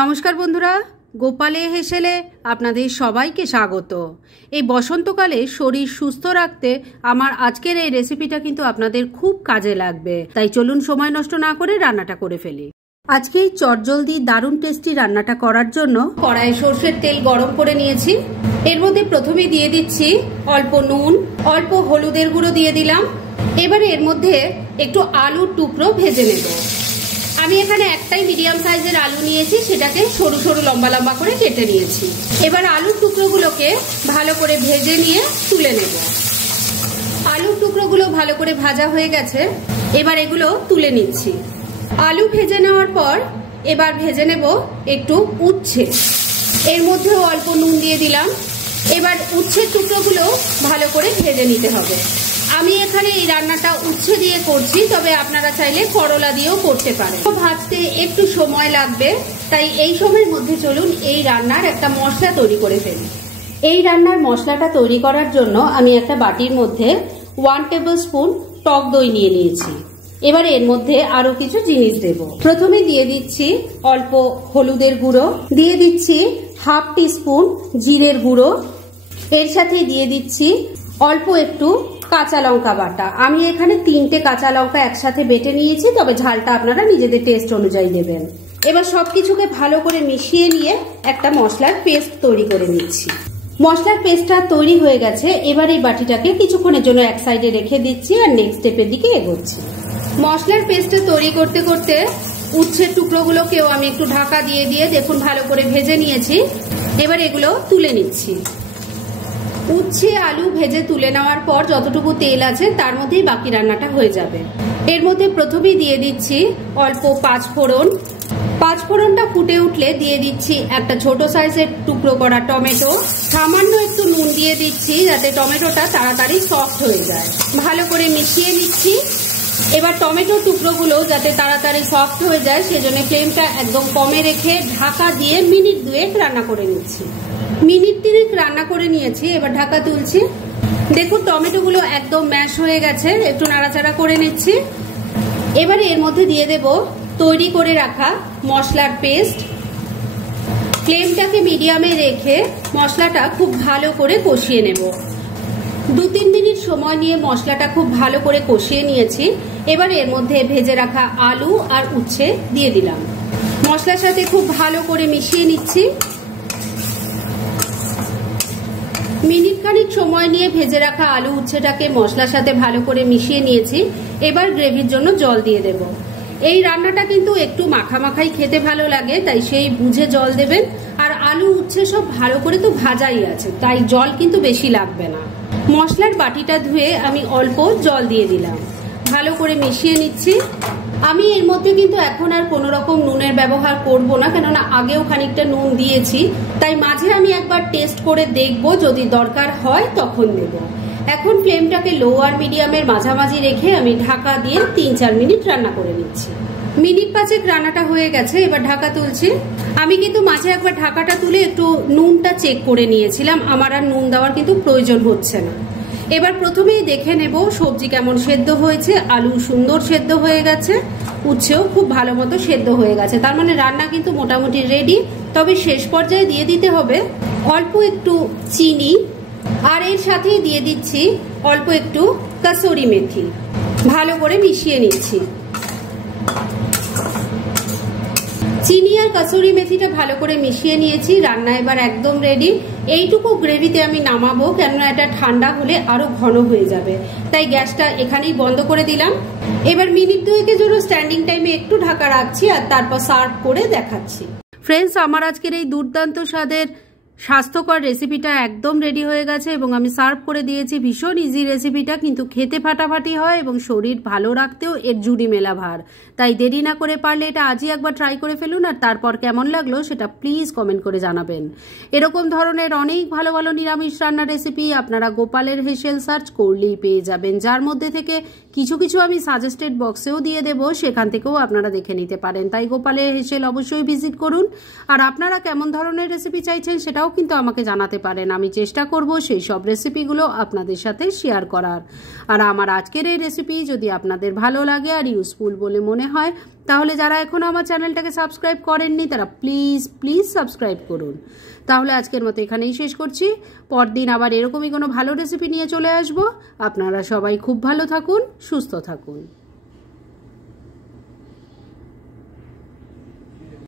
নমস্কার বন্ধুরা, গোপালে হেসেলে আপনাদের সবাইকে স্বাগত। এই বসন্তকালে শরীর সুস্থ রাখতে আমার আজকের এই রেসিপিটা কিন্তু আপনাদের খুব কাজে লাগবে। তাই চলুন সময় নষ্ট না করে রান্নাটা করে ফেলি। আজকে এই চটজলদি দারুণ টেস্টি রান্নাটা করার জন্য কড়াইয়ে সরষের তেল গরম করে নিয়েছি। এর মধ্যে প্রথমে দিয়ে দিচ্ছি অল্প নুন, অল্প হলুদের গুঁড়ো দিয়ে দিলাম। এবারে এর মধ্যে একটু আলুর টুকরো ভেজে নেব। আমি এখানে একটাই মিডিয়াম সাইজের আলু নিয়েছি, সেটাকে সরু সরু লম্বা লম্বা করে কেটে নিয়েছি। এবার আলুর টুকরোগুলোকে ভালো করে ভেজে নিয়ে তুলে নেব। আলুর টুকরোগুলো ভালো করে ভাজা হয়ে গেছে, এবার এগুলো তুলে নিচ্ছি। আলু ভেজে নেওয়ার পর এবার ভেজে নেব একটু উচ্ছে। এর মধ্যেও অল্প নুন দিয়ে দিলাম। এবার উচ্ছের টুকরোগুলো ভালো করে ভেজে নিতে হবে। আমি এখানে এই রান্নাটা উচ্ছে দিয়ে করছি, তবে আপনারা চাইলে করলা দিয়েও করতে পারেন। ভাজতে একটু সময় লাগবে, তাই এই সময়ের মধ্যে চলুন এই রান্নার একটা মশলা তৈরি করে ফেলি। এই রান্নার মশলাটা তৈরি করার জন্য আমি একটা বাটির মধ্যে 1 টেবিল স্পুন টক দই নিয়ে নিয়েছি। এবার এর মধ্যে আরো কিছু জিনিস দেব। প্রথমে দিয়ে দিচ্ছি অল্প হলুদের গুঁড়ো, দিয়ে দিচ্ছি হাফ টিস্পুন জিরের গুঁড়ো, এর সাথে দিয়ে দিচ্ছি অল্প একটু কাঁচা লঙ্কা বাটা। আমি এখানে 3টে কাঁচা লঙ্কা একসাথে বেটে নিয়েছি, তবে ঝালটা আপনারা নিজেদের টেস্ট অনুযায়ী দেবেন। এবার সবকিছুকে ভালো করে মিশিয়ে নিয়ে একটা মশলার পেস্ট তৈরি করে নিচ্ছি। মশলার পেস্টটা তৈরি হয়ে গেছে। এবার এই বাটিটাকে কিছুক্ষণের জন্য এক সাইডে রেখে দিচ্ছি আর নেক্সট স্টেপের দিকে এগোচ্ছি। মশলার পেস্টটা তৈরি করতে করতে উচ্ছের টুকরোগুলোকেও আমি একটু ঢাকা দিয়ে দিয়ে দেখুন ভালো করে ভেজে নিয়েছি। এবার এগুলো তুলে নিচ্ছি। উচ্ছে আলু ভেজে তুলে নেওয়ার পর যতটুকু তেল আছে তার মধ্যেই বাকি রান্নাটা হয়ে যাবে। এর মধ্যে প্রথমেই দিয়ে দিচ্ছি অল্প পাঁচফোড়ন। পাঁচফোড়নটা ফুটে উঠলে দিয়ে দিচ্ছি একটা ছোট সাইজের টুকরো করা টমেটো। সামান্য একটু নুন দিয়ে দিচ্ছি যাতে টমেটোটা তাড়াতাড়ি সফট হয়ে যায়। ভালো করে মিশিয়ে নিচ্ছি। এবার টমেটো টুকরোগুলো যাতে তাড়াতাড়ি সফট হয়ে যায় সেজন্য ফ্লেমটা একদম কমে রেখে ঢাকা দিয়ে মিনিট 2 রান্না করে নিচ্ছি। মিনিট 3 রান্না করে নিয়েছি। এবার ঢাকা তুলছি। দেখুন টমেটোগুলো একদম ম্যাশ হয়ে গেছে, একটু নাড়াচাড়া করে নিচ্ছি। এবারে এর মধ্যে দিয়ে দেব তৈরি করে রাখা মশলার পেস্ট। ফ্লেমটাকে মিডিয়ামে রেখে মশলাটা খুব ভালো করে কষিয়ে নেব। 2-3 মিনিট সময় নিয়ে মশলাটা খুব ভালো করে কষিয়ে নিয়েছি। এবার এর মধ্যে ভেজে রাখা আলু আর উচ্ছে দিয়ে দিলাম। মশলার সাথে খুব ভালো করে মিশিয়ে নিচ্ছি। মিনিট খানিক সময় নিয়ে ভেজে রাখা আলু উচ্ছেটাকে মশলার সাথে ভালো করে মিশিয়ে নিয়েছি। এবার গ্রেভির জন্য জল দিয়ে দেব। এই রান্নাটা কিন্তু একটু মাখামাখাই খেতে ভালো লাগে, তাই সেই বুঝে জল দেবেন। আর আলু উচ্ছে সব ভালো করে তো ভাজাই আছে, তাই জল কিন্তু বেশি লাগবে না। মশলার বাটিটা ধুয়ে আমি অল্প জল দিয়ে দিলাম। ভালো করে মিশিয়ে নিচ্ছি। আমি এর মধ্যে কিন্তু এখন আর কোনো রকম নুনের ব্যবহার করব না, কেননা আগেও খানিকটা নুন দিয়েছি। তাই মাঝে আমি একবার টেস্ট করে দেখব, যদি দরকার হয় তখন দেব। এখন ফ্লেমটাকে লো আর মিডিয়ামের মাঝামাঝি রেখে আমি ঢাকা দিয়ে 3-4 মিনিট রান্না করে নিচ্ছি। মিনিট 5 রান্নাটা হয়ে গেছে। এবার ঢাকা তুলছি। আমি কিন্তু মাঝে একবার ঢাকাটা তুলে একটু নুনটা চেক করে নিয়েছিলাম, আমার আর নুন দেওয়ার কিন্তু প্রয়োজন হচ্ছে না। এবার প্রথমেই দেখে নেব সবজি কেমন সেদ্ধ হয়েছে। আলু সুন্দর সেদ্ধ হয়ে গেছে, উচ্ছেও খুব ভালো মতো সেদ্ধ হয়ে গেছে, তার মানে রান্না কিন্তু মোটামুটি রেডি। তবে শেষ পর্যায়ে দিয়ে দিতে হবে অল্প একটু চিনি, আর এর সাথেই দিয়ে দিচ্ছি অল্প একটু কাসুরি মেথি। ভালো করে মিশিয়ে নিচ্ছি। চিনি আর কাসুরি মেথিটা ভালো করে মিশিয়ে নিয়েছি। রান্না এবার একদম রেডি। এইটুকু গ্রেভিতে আমি নামাবো, কেননা এটা ঠান্ডা হলে আরো ঘন হয়ে যাবে, তাই গ্যাসটা এখানেই বন্ধ করে দিলাম। এবার মিনিট 2 জন্য স্ট্যান্ডিং টাইমে একটু ঢাকা রাখছি আর তারপর সার্ভ করে দেখাচ্ছি। ফ্রেন্ডস, আমার আজকের এই দুর্দান্ত স্বাদের স্বাস্থ্যকর রেসিপিটা একদম রেডি হয়ে গেছে এবং আমি সার্ভ করে দিয়েছি। ভীষণ ইজি রেসিপিটা, কিন্তু খেতে ফাটাফাটি হয় এবং শরীর ভালো রাখতেও এর জুড়ি মেলা ভার। তাই দেরি না করে পারলে এটা আজই একবার ট্রাই করে ফেলুন, আর তারপর কেমন লাগলো সেটা প্লিজ কমেন্ট করে জানাবেন। এরকম ধরনের অনেক ভালো ভালো নিরামিষ রান্নার রেসিপি আপনারা গোপালের হেসেল সার্চ করলেই পেয়ে যাবেন, যার মধ্যে থেকে কিছু কিছু আমি সাজেস্টেড বক্সেও দিয়ে দেব, সেখান থেকেও আপনারা দেখে নিতে পারেন। তাই গোপালের হেসেল অবশ্যই ভিজিট করুন। আর আপনারা কেমন ধরনের রেসিপি চাইছেন সেটাও সেটাও কিন্তু আমাকে জানাতে পারেন। আমি চেষ্টা করব সেই সব রেসিপিগুলো আপনাদের সাথে শেয়ার করার। আর আমার আজকের এই রেসিপি যদি আপনাদের ভালো লাগে আর ইউজফুল বলে মনে হয়, তাহলে যারা এখনও আমার চ্যানেলটাকে সাবস্ক্রাইব করেননি তারা প্লিজ সাবস্ক্রাইব করুন। তাহলে আজকের মতো এখানেই শেষ করছি। পরদিন আবার এরকমই কোনো ভালো রেসিপি নিয়ে চলে আসব। আপনারা সবাই খুব ভালো থাকুন, সুস্থ থাকুন।